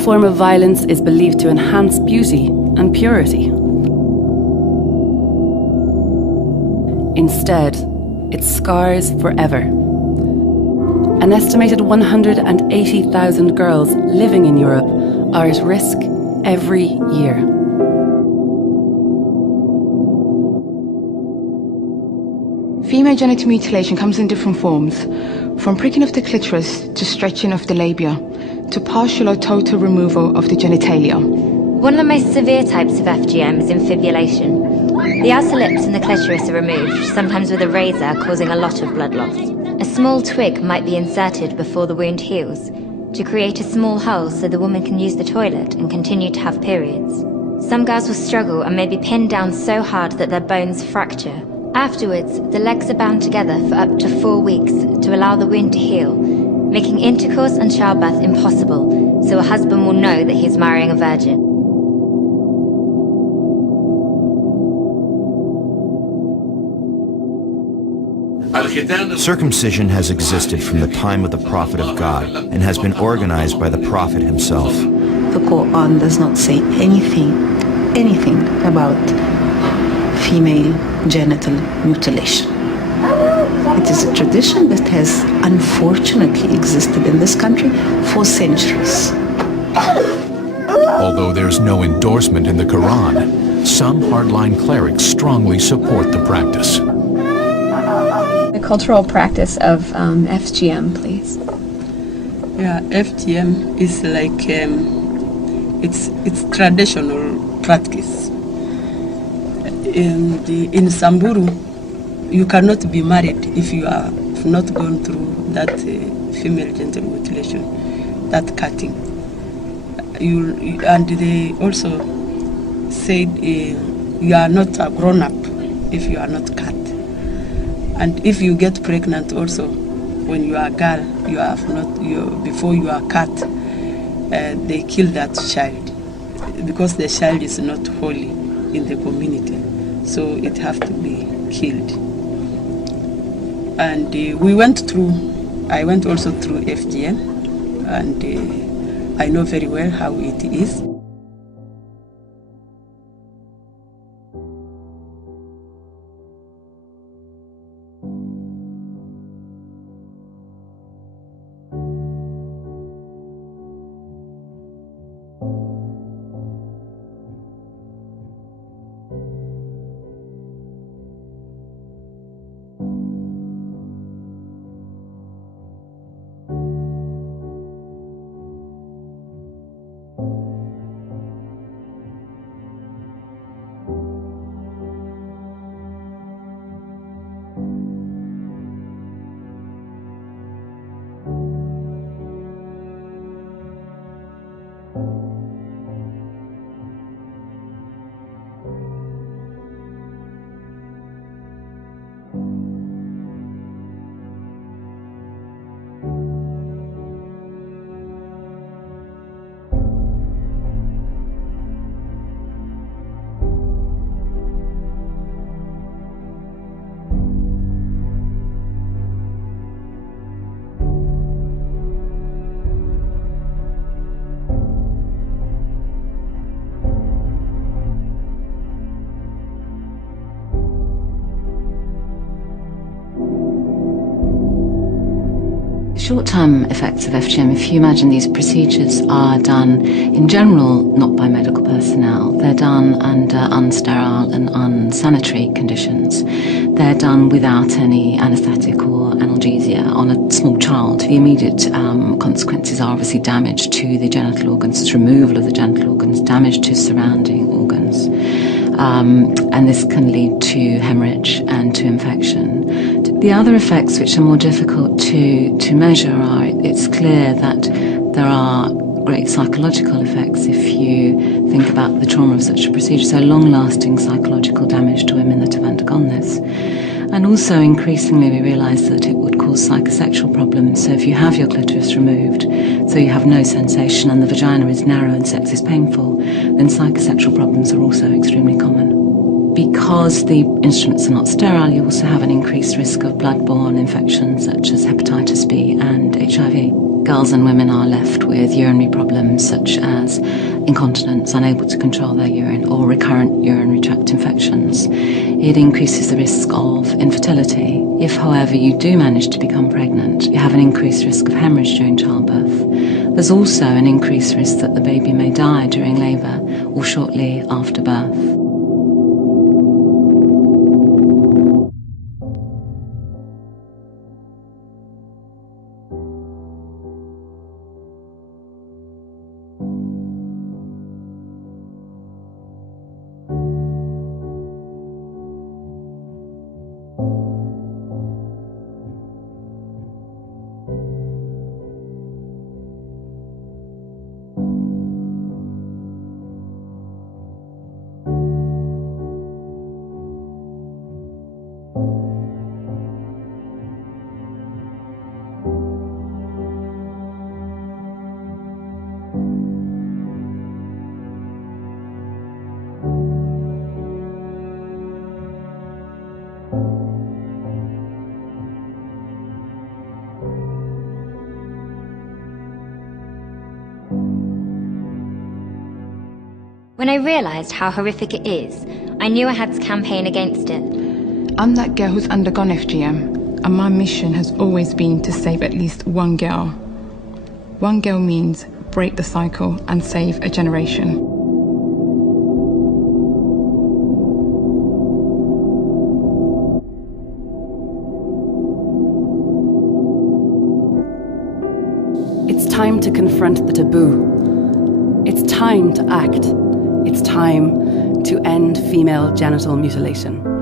form of violence is believed to enhance beauty and purity. Instead, it scars forever. An estimated 180,000 girls living in Europe are at risk every year. Female genital mutilation comes in different forms, from pricking of the clitoris to stretching of the labia, to partial or total removal of the genitalia. One of the most severe types of FGM is infibulation. The outer lips and the clitoris are removed, sometimes with a razor, causing a lot of blood loss. A small twig might be inserted before the wound heals, to create a small hole so the woman can use the toilet and continue to have periods. Some girls will struggle and may be pinned down so hard that their bones fracture. Afterwards, the legs are bound together for up to 4 weeks to allow the wound to heal, making intercourse and childbirth impossible, so a husband will know that he is marrying a virgin. Circumcision has existed from the time of the Prophet of God and has been organized by the Prophet himself. The Quran does not say anything about female genital mutilation. It is a tradition that has unfortunately existed in this country for centuries. Although there's no endorsement in the Quran, some hardline clerics strongly support the practice. The cultural practice of FGM, please. Yeah, FGM is like it's traditional practice. In Samburu, you cannot be married if you have not gone through that female genital mutilation, that cutting. And they also said you are not a grown-up if you are not cut. And if you get pregnant also, when you are a girl, you have not, before you are cut, they kill that child because the child is not holy in the community. So it have to be killed. And I went also through FGM, and I know very well how it is. Short-term effects of FGM, if you imagine these procedures are done in general not by medical personnel, they're done under unsterile and unsanitary conditions. They're done without any anaesthetic or analgesia on a small child. The immediate consequences are obviously damage to the genital organs, removal of the genital organs, damage to surrounding organs. And this can lead to hemorrhage and to infection. The other effects which are more difficult to measure are, it's clear that there are great psychological effects if you think about the trauma of such a procedure, so long-lasting psychological damage to women that have undergone this. And also increasingly we realise that it would cause psychosexual problems. So if you have your clitoris removed, so you have no sensation and the vagina is narrow and sex is painful, then psychosexual problems are also extremely common. Because the instruments are not sterile, you also have an increased risk of blood-borne infections such as hepatitis B and HIV. Girls and women are left with urinary problems such as incontinence, unable to control their urine, or recurrent urinary tract infections. It increases the risk of infertility. If, however, you do manage to become pregnant, you have an increased risk of hemorrhage during childbirth. There's also an increased risk that the baby may die during labour or shortly after birth. When I realised how horrific it is, I knew I had to campaign against it. I'm that girl who's undergone FGM, and my mission has always been to save at least one girl. One girl means break the cycle and save a generation. It's time to confront the taboo. It's time to act. It's time to end female genital mutilation.